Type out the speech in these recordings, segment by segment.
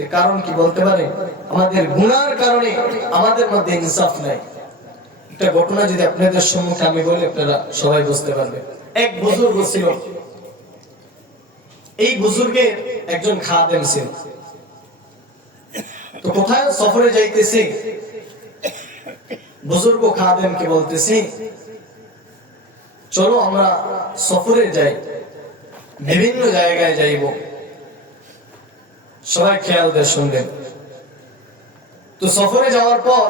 এর কারণ কি বলতে পারেন? আমাদের গুনার কারণে আমাদের মধ্যে ইনসাফ নাই। একটা ঘটনা যদি আপনাদের সম্মুখে আমি বলি, আপনারা সবাই বুঝতে পারবেন। এক বুজুর্গ ছিল, এই বুজুর্গের একজন খাদেম ছিল। তো কোথায় সফরে যাইতেছি, বুজুর্গ খাদেমকে বলতেছি, চলো আমরা সফরে যাই, বিভিন্ন জায়গায় যাইব। সবাই খেয়াল দিয়ে শুনবেন। তো সফরে যাওয়ার পর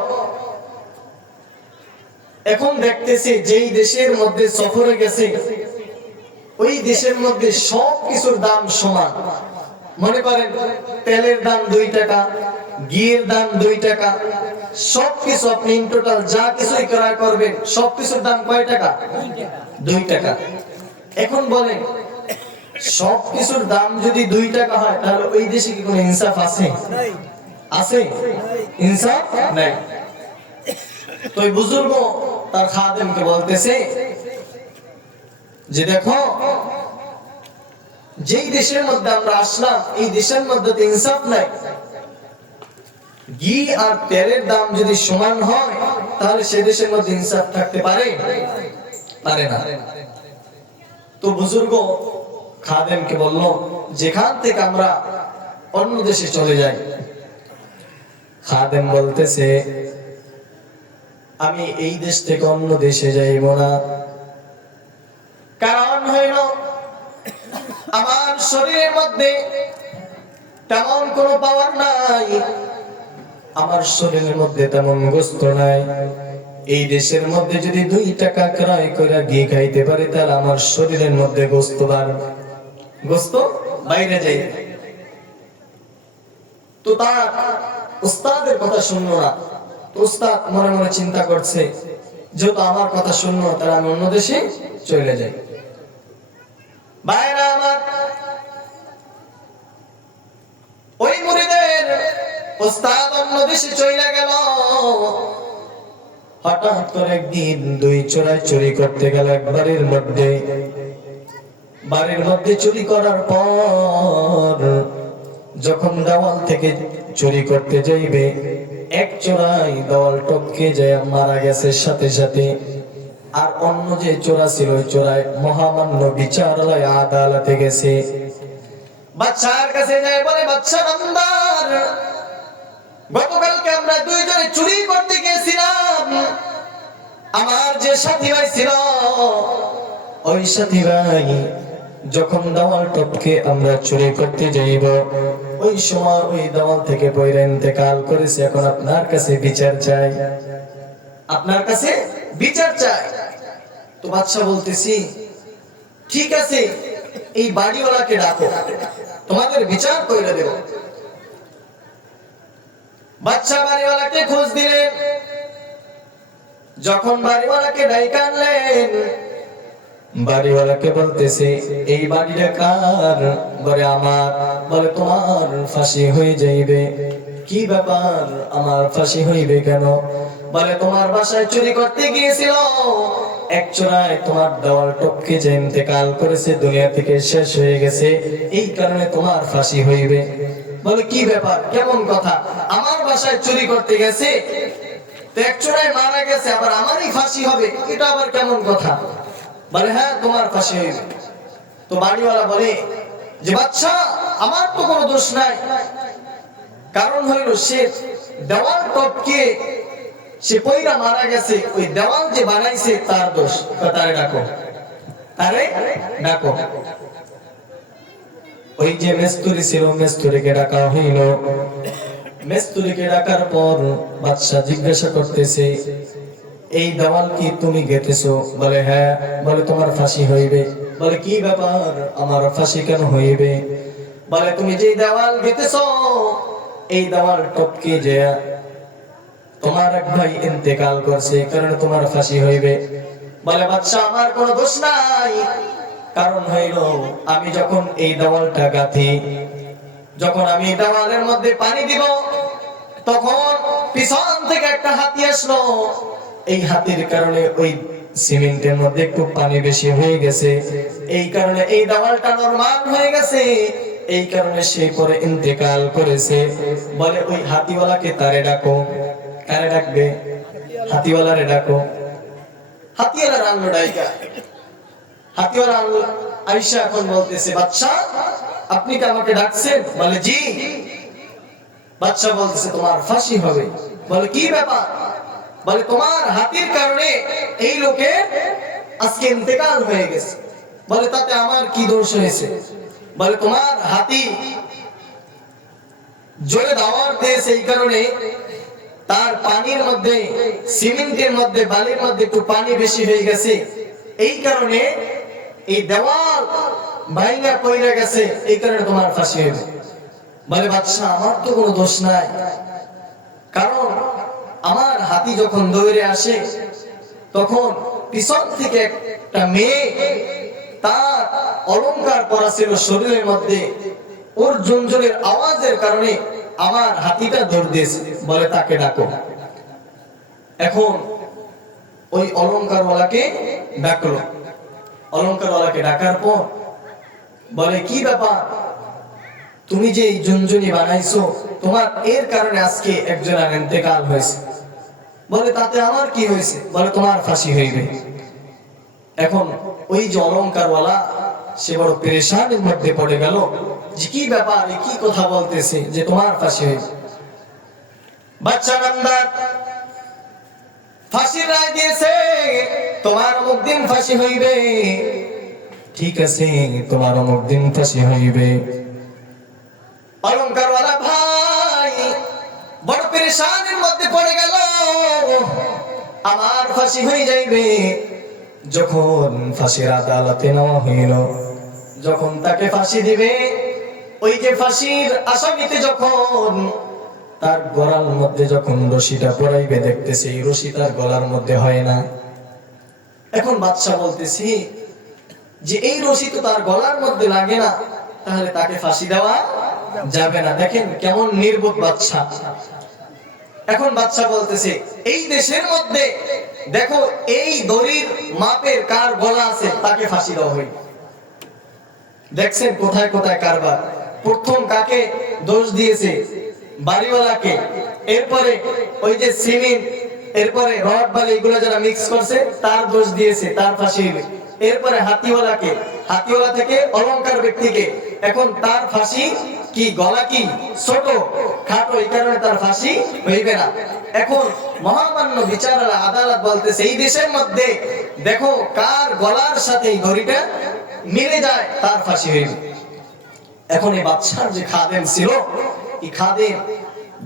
এখন দেখতেছি যেই দেশের মধ্যে সফরে গেছে ওই দেশের মধ্যে সব কিছুর দাম সমান। মনে করেন তেলের দাম 2 টাকা, ঘিয়ের দাম 2 টাকা, সবকিছু আপনি টোটাল যা কিছুই ক্রয় করবেন সবকিছুর দাম কয় টাকা? 2 টাকা। এখন বলেন সবকিছুর দাম যদি 2 টাকা হয় তাহলে ওই দেশে কি কোনো ইনসাফ আছে? আছে? ইনসাফ নাই। তো ওই বুজুর্গ তার খাদেমকে বলতেছে যে দেখো, যেই দেশের মধ্যে আমরা আসলাম এই দেশের মধ্যে তো ইনসাফ নাই। ঘি আর তেলের দাম যদি সমান হয় তাহলে সে দেশের মধ্যে ইনসাফ থাকতে পারে? পারে না। তো বুজুর্গ খাদেমকে বলল, যেখান থেকে আমরা অন্য দেশে চলে যাই। খাদেম বলতেছে, আমি এই দেশ থেকে অন্য দেশে যাইব না। কারণ হইল আমার শরীরের মধ্যে তেমন কোনো পাওয়ার নাই, আমার শরীরের মধ্যে তেমন গোস্ত নাই। এই দেশের মধ্যে যদি 2 টাকা ক্রয় করে ঘি খাইতে পারি তাহলে আমার শরীরের মধ্যে গোস্ত বাইরে যাই। তো তার উস্তাদের কথা শুনলো না। তো উস্তাদ মনে মনে চিন্তা করছে, যেহেতু আমার কথা শুনলো তাহলে আমি অন্য দেশে চলে যাই। ভাইরা আমার, ওই মুরিদের উস্তাদ অন্য দেশে চলে গেল। হঠাৎ করে একদিন 2 চোরাই চুরি করতে গেল এক বাড়ির মধ্যে চুরি করার পর যখন দেওয়াল থেকে চুরি করতে যাইবে, এক চোরাই দেওয়াল টপকে যায় মারা গেছে সাথে সাথে। আর অন্য যে চোরা ছিল ওই চোরাই মহামান্য বিচারালয় আদালতে গেছে। বাদশার কাছে যায় বলে, বাদশা নামদার, গতকালকে আমরা 2 জনে চুরি করতে গেছিলাম। আমার যে সাথী ভাই ছিল ওই সাথী ভাই যখন দেওয়াল টপকে আমরা চুরি করতে যাইব ওই সময় ওই দেওয়াল থেকে পয়রা ইন্তেকাল করেছে। এখন আপনার কাছে বিচার চাই, আপনার কাছে বিচার চাই। তো বাদশা বলতেছি, ঠিক আছে, এই বাড়িওয়ালাকে ডাকো, তোমাদের বিচার কইরা দেব। বাদশা বাড়িওয়ালাকে খোঁজ দিলেন। যখন বাড়িওয়ালাকে ডাইকা আনলেন, বাড়িওয়ালাকে বলতেছে, এই বাড়িটা কার? বলে আমার। বলে তোমার ফাঁসি হয়ে যাইবে। কি ব্যাপার, আমার ফাঁসি হইবে কেন? বলে তোমার বাসায় চুরি করতে গিয়েছিল, এক চোরাই তোমার দেওয়াল টপকে যে ইন্তেকাল করেছে, দুনিয়া থেকে শেষ হয়ে গেছে, এই কারণে তোমার ফাঁসি হইবে। বলে কি ব্যাপার, কেমন কথা? আমার বাসায় চুরি করতে গেছে, এক চোরাই মারা গেছে, আবার আমারই ফাঁসি হবে, এটা আবার কেমন কথা? বলে হ্যাঁ, তোমার ফাঁসি হইবে। তো বাড়িওয়ালা বলে যে বাদশা, আমার তো কোনো দোষ নাই, কারণ হইল সে দেওয়াল টপকে সে পয়রা মারা গেছে, ওই দেওয়াল যে বানাইছে তার দোষ। তারে ডাকো, তারে ডাকো। ওই যে মেস্তুরি ছিল মেস্তুরিকে ডাকা হইল। মেস্তুরিকে ডাকার পর বাদশা জিজ্ঞাসা করতেছে, এই দেওয়াল কি তুমি গেঁথেছো? বলে হ্যাঁ। বলে তোমার ফাঁসি হইবে। বলে কি ব্যাপার, আমার ফাঁসি কেন হইবে? বলে তুমি যে দেওয়াল গেঁথেছো এই দেওয়াল টপকে যে তোমার এক ভাই ইন্তেকাল করছে, এই কারণে তোমার ফাঁসি হইবে। বলে বাদশা, আমার কোনো দোষ নাই, কারণ হইল আমি যখন এই দেওয়ালটা গাঁথি, যখন আমি দেওয়ালের মধ্যে পানি দিব তখন পিছন থেকে একটা হাতি আসলো, এই হাতির কারণে ওই সিমেন্টের মধ্যে একটু পানি বেশি হয়ে গেছে, এই কারণে এই দেওয়ালটা নরমাল হয়ে গেছে। এই কারণে সে পরে ইন্তেকাল করেছে। বলে ওই হাতিওয়ালাকে তারে ডাকো। কারে ডাকবে? হাতিওয়ালারে ডাকো। হাতিওয়ালা আনলো ডাইকা। হাতিওয়ালা আনলো, আয়েশা এখন বলতেছে, বাদশা আপনি কি আমাকে ডাকছেন? বলে জি। বাদশা বলতেছে তোমার ফাঁসি হবে। বলে কি ব্যাপার? বলে তোমার হাতির কারণে এই লোকের আজকে ইন্তেকাল হয়ে গেছে। বলে তাতে আমার কি দোষ হয়েছে? বলে তোমার হাতি জোরে দাওয়ার দিয়েছে, এই কারণে তার পানির মধ্যে, সিমেন্টের মধ্যে, বালির মধ্যে একটু পানি বেশি হয়ে গেছে, এই কারণে এই দেওয়াল ভাঙা পড়ে গেছে, এই কারণে তোমার ফাঁসি হবে। বলে বাদশা আমার তো কোনো দোষ নাই, কারণ আমার হাতি যখন দৌড়ে আসে তখন পিছন থেকে একটা মেয়ে তার অলংকার পরা ছিল শরীরের মধ্যে, ওর ঝুনঝুনের আওয়াজের কারণে আমার হাতিটা দৌড় দিয়েছে। বলে তাকে ডাকো। এখন ওই অলংকারওয়ালাকে ডাকলো। অলংকারওয়ালাকে ডাকার পর বলে কি ব্যাপার, তুমি যে এই ঝুনঝুনি বানাইছো, তোমার এর কারণে আজকে একজনের ইন্তেকাল হয়েছে। বলে তাতে আমার কি হয়েছে? বলে তোমার ফাঁসি হইবে। এখন ওই যে অলংকারওয়ালা সে বড় পেরেশানির মধ্যে পড়ে গেল যে কি ব্যাপার, কি কথা বলতেছে যে তোমার ফাঁসি হইবে। বাচ্চা নামদার ফাঁসির রায় দিয়েছে, তোমার অমুক দিন ফাঁসি হইবে। ঠিক আছে, তোমার অমুক দিন ফাঁসি হইবে। অলংকারওয়ালা ভাই বড় পেরেশানির মধ্যে পড়ে গেল, আমার ফাঁসি হয়ে যাইবে। যখন ফাঁসির আদালতে নেওয়া হইল, যখন তাকে ফাঁসি দিবে, ওই যে ফাঁসির আসামিতে যখন তার গলার মধ্যে যখন রশিটা পরাইবে, দেখতেছে এই রশি তার গলার মধ্যে হয় না। এখন বাদশা বলতেছি যে এই রশি তো তার গলার মধ্যে লাগে না, তাহলে তাকে ফাঁসি দেওয়া যাবে না। দেখেন কেমন নির্বোধ বাদশা। এখন বাদশা বলতেছে এই দেশের মধ্যে দেখো এই দড়ির মাপের কার গলা আছে তাকে ফাঁসি দেওয়া হইবে। দেখছেন কোথায় কোথায় কারবার। প্রথম কাকে দোষ দিয়েছে? বাড়িওয়ালাকে। এরপরে ওই যে সিমেন্ট, এরপরে রড বালি এগুলো যারা মিক্স করছে তার দোষ দিয়েছে, তার ফাঁসি হইবে। এরপরে হাতিওয়ালাকে, হাতিওয়ালা থেকে অলংকার ব্যক্তিকে। এখন তার ফাঁসি কি গলা কি ছোট খাটো, এই কারণে তার ফাঁসি হইবে না। এখন মহামান্য বিচারালয় আদালত বলতেছে এই দেশের মধ্যে দেখো কার গলার সাথে এই ঘড়িটা মিলে যায় তার ফাঁসি হইবে। এখন এই বাদশার যে খাদেম ছিল, এই খাদেম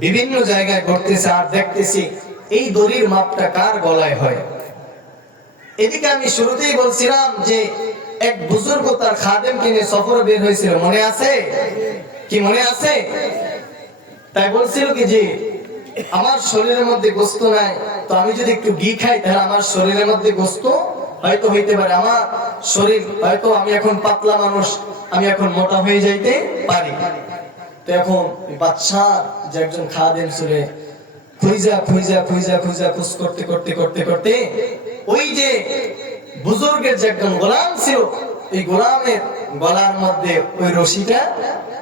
বিভিন্ন জায়গায় ঘুরতেছে আর দেখতেছি এই দড়ির মাপটা কার গলায় হয়। এদিকে আমি শুরুতেই বলছিলাম যে এক বুজুর্গ তার খাদেমকে নিয়ে সফরে বের হয়েছিল, মনে আছে কি? মনে আছে? তাই বলছিল কি যে আমার শরীরের মধ্যে গোস্ত নাই, তো আমি যদি একটু ঘি খাই তাহলে আমার শরীরের মধ্যে গোস্ত হয়তো হইতে পারে, আমার শরীর হয়তো, আমি এখন পাতলা মানুষ, আমি এখন মোটা হয়ে যাইতে পারি। তো এখন বাদশা যে একজন খাদেম ছিল, খুঁজা খুঁজা খুঁজা খুঁজা খুঁজ করতে করতে করতে করতে ওই যে বুজুর্গের যে একজন গোলাম ছিল, এই গোলামের গলার মধ্যে ওই রশিটা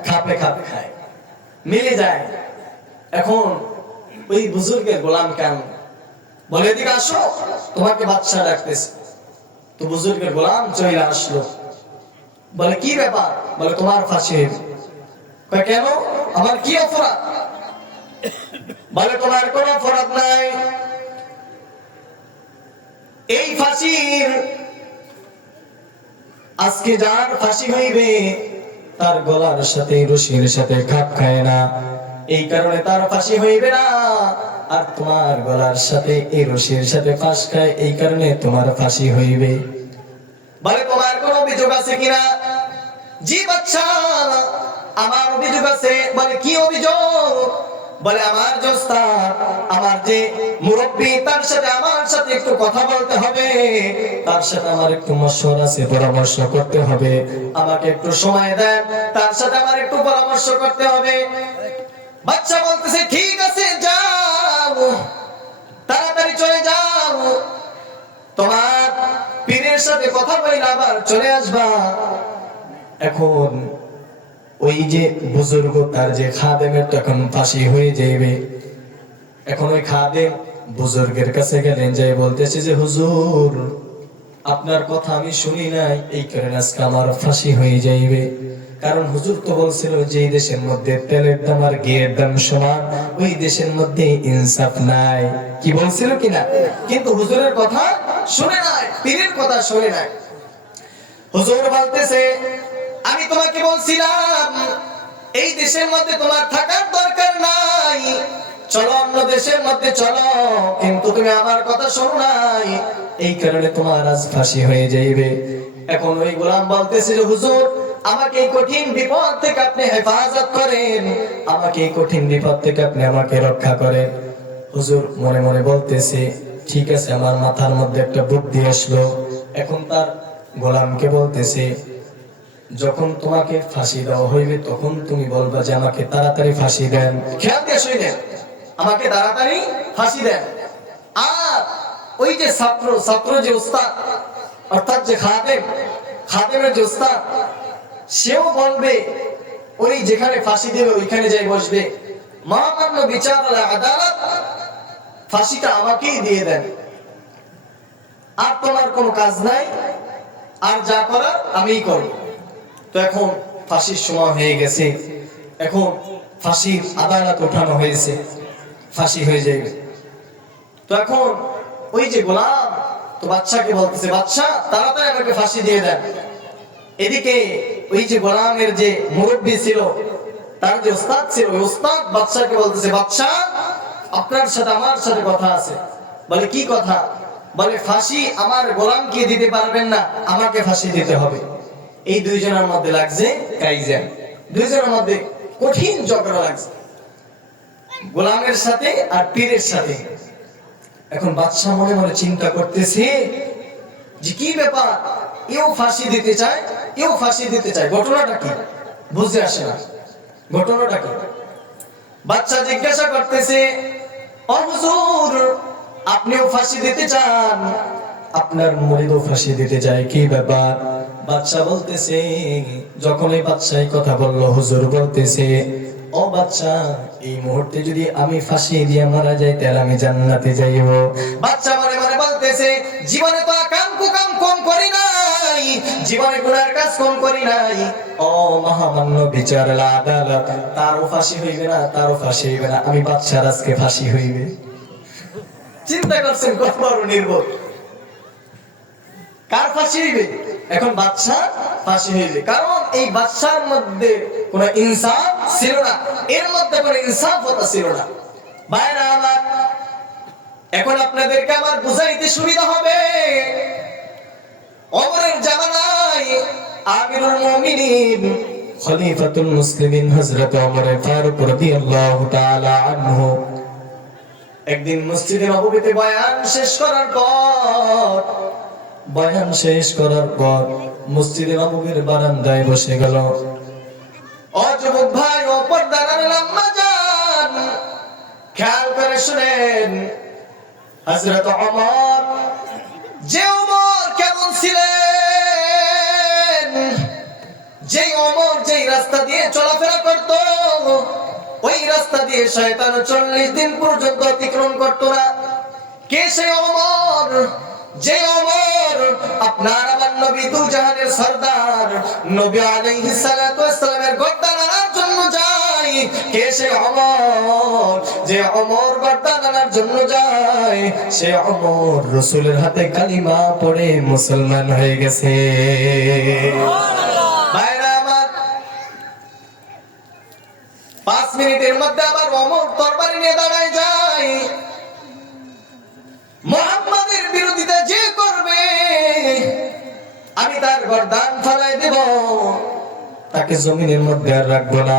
খাপে খাপে খায়, মিলে যায়। এখন ওই বুজুর্গের গোলাম কেন বলে এদিকে আসো, তোমাকে বাদশা ডাকতেছে। তো বুজুর্গের গোলাম চলে আসলো। বলে কি ব্যাপার? বলে তোমার ফাঁসি হইবে। কেন? আমার কি অপরাধ? বলে তোমার কোনো অপরাধ নাই, এই ফাঁসির আজকে যার ফাঁসি হইবে তার গলার সাথে রশির সাথে খাপ খায় না, এই কারণে তার ফাঁসি হইবে না। আর তোমার গলার সাথে এই রশির সাথে ফাঁস খায়, এই কারণে তোমার ফাঁসি হইবে। বলে তোমার কোন অভিযোগ আছে কিনা? জি বাদশা, আমার অভিযোগ আছে। বলে কি অভিযোগ? বলে আমার যে ওস্তাদ, আমার যে মুরব্বী, তার সাথে আমার সাথে একটু কথা বলতে হবে, তার সাথে আমার একটু মশওয়ারা আছে, পরামর্শ করতে হবে, আমাকে একটু সময় দেন, তার সাথে আমার একটু পরামর্শ করতে হবে। বাচ্চা বলতেছে ঠিক আছে যাও, তাড়াতাড়ি চলে যাও, তোমার পীরের সাথে কথা বলে আবার চলে আসবা। এখন ওই যে বুজুর্গ তার যে খাদেমের তখন ফাঁসি হয়ে যাইবে। এখন ওই খাদেম বুজুর্গের কাছে গেলেন, যাই বলতেছে যে হুজুর আপনার কথা আমি শুনি নাই, এই কারণে আজকে আমার ফাঁসি হয়ে যাইবে। কারণ হুজুর তো বলছিল যে এই দেশের মধ্যে তেলের দাম আর ঘিয়ের দাম সমান, ওই দেশের মধ্যে ইনসাফ নাই। কি বলছিল কিনা? কিন্তু হুজুরের কথা শুনে নাই, পীরের কথা শুনে নাই। হুজুর বলতেছে আমি তোমাকে বলছিলাম এই দেশের মধ্যে তোমার থাকার দরকার নাই, চলো অন্য দেশের মধ্যে চলো, কিন্তু তুমি আমার কথা শোনো নাই, এই কারণে তোমার আজ ফাঁসি হয়ে যাইবে। এখন ওই গোলাম বলতেছে যে হুজুর আমাকে এই কঠিন বিপদ থেকে আপনি হেফাজত করেন, আমাকে এই কঠিন বিপদ থেকে আপনি আমাকে রক্ষা করেন। হুজুর মনে মনে বলতেছে ঠিক আছে, আমার মাথার মধ্যে একটা বুদ্ধি আসলো। এখন তার গোলামকে বলতেছে যখন তোমাকে ফাঁসি দেওয়া হইবে তখন তুমি বলবা যে আমাকে তাড়াতাড়ি ফাঁসি দেন। খেয়াল দিয়ে শুনেন, আমাকে তাড়াতাড়ি ফাঁসি দেন। আর ওই যে ছাত্র যে উস্তাদ, অর্থাৎ যে খাদেমের যে উস্তাদ, সেও বলবে ওই যেখানে ফাঁসি দেবে ওইখানে যাই বসবে, মহামান্য বিচারালয় আদালত ফাঁসিটা আমাকেই দিয়ে দেন, আর তোমার কোনো কাজ নাই, আর যা করার আমিই করব। তো এখন ফাঁসির সময় হয়ে গেছে, এখন ফাঁসির আদালত উঠানো হয়েছে, ফাঁসি হয়ে যাবে। তো এখন ওই যে গোলাম তো বাদশাকে বলতেছে বাদশা তাড়াতাড়ি আমাকে ফাঁসি দিয়ে দেন। এদিকে ওই যে গোলামের যে মুরব্বী ছিল, তার যে ওস্তাদ ছিল, ওই ওস্তাদ বাদশাকে বলতেছে বাদশা আপনার সাথে আমার সাথে কথা আছে। বলে কি কথা? বলে ফাঁসি আমার গোলামকে দিতে পারবেন না, আমাকে ফাঁসি দিতে হবে। এই দুইজনের মধ্যে লাগছে কাইজা, দুইজনের মধ্যে কঠিন ঝগড়া লাগছে, গোলামের সাথে আর পীরের সাথে। এখন বাদশা মনে মনে চিন্তা করতেছে যে কি ব্যাপার, এও ফাঁসি দিতে চায়, এও ফাঁসি দিতে চায়, ঘটনাটা কি বুঝে আসে না, ঘটনাটা কি? বাদশা জিজ্ঞাসা করতেছে ও হুজুর আপনিও ফাঁসি দিতে চান? আপনার মুরিদও ফাঁসি দিতে চায়, কি ব্যাপার? বাদশা বলতেছে, যখন এই বাদশা এই কথা বললো, হুজুর বলতেছে ও বাদশা এই মুহূর্তে যদি আমি ফাঁসি দিয়ে মারা যাই তাহলে আমি জান্নাতে যাইব। বাদশা মনে মনে বলতেছে জীবনে তো কাম কুকাম কম করি নাই, জীবনে গুনার কাজ কম করি নাই, ও মহামান্য বিচারালয় আদালত তারও ফাঁসি হইবে না, তারও ফাঁসি হইবে না, আমি বাদশার আজকে ফাঁসি হইবে। চিন্তা করছেন কত বড় নির্বোধ, কার ফাঁসি হইবে? এখন বাদশা ফাঁসি হইবে, কারণ এই বাদশার মধ্যে কোন ইনসাফ ছিল না, এর মধ্যে কোন ইনসাফতা ছিল না। ভাইরা আমার, এখন আপনাদেরকে আমার বুঝাইতে সুবিধা হবে। ওমরের জামানায় আমিরুল মুমিনিন খলিফাতুল মুসলিমিন হযরত ওমর ফারুক রাদিয়াল্লাহু তাআলা আনহু একদিন মসজিদে নববীতে বয়ান শেষ করার পর মসজিদে নববীর বারান্দায় বসে গেল। ও যুবক ভাই, ও পর্দার আম্মা জান, খেয়াল করে শুনেন, হযরত ওমর, যে ওমর কেমন ছিলেন, যে ওমর যেই রাস্তা দিয়ে চলাফেরা করত, ওই রাস্তা দিয়ে শয়তান 40 দিন পর্যন্ত অতিক্রম করত না। কে সেই ওমর? যে ওমর আপনার আমার নবী দুজাহানের সরদার নবী আলাইহিস সালাতু ওয়াস সালামের গর্দান আনার জন্য যায়। কে সেই ওমর? যে ওমর গর্দান আনার জন্য যায়, সে ওমর রাসূলের হাতে কালিমা পড়ে মুসলমান হয়ে গেছে। ভাইরা আমার, 5 মিনিটের মধ্যে আবার ওমর তরবারি নিয়ে দাঁড়ায় যায়। মুহাম্মাদের বিরোধিতা যে করবে আমি তার গর্দান ফেলাই দেব, তাকে জমিনের মধ্যে আর রাখবো না।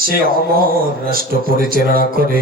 সে ওমর রাষ্ট্র পরিচালনা করে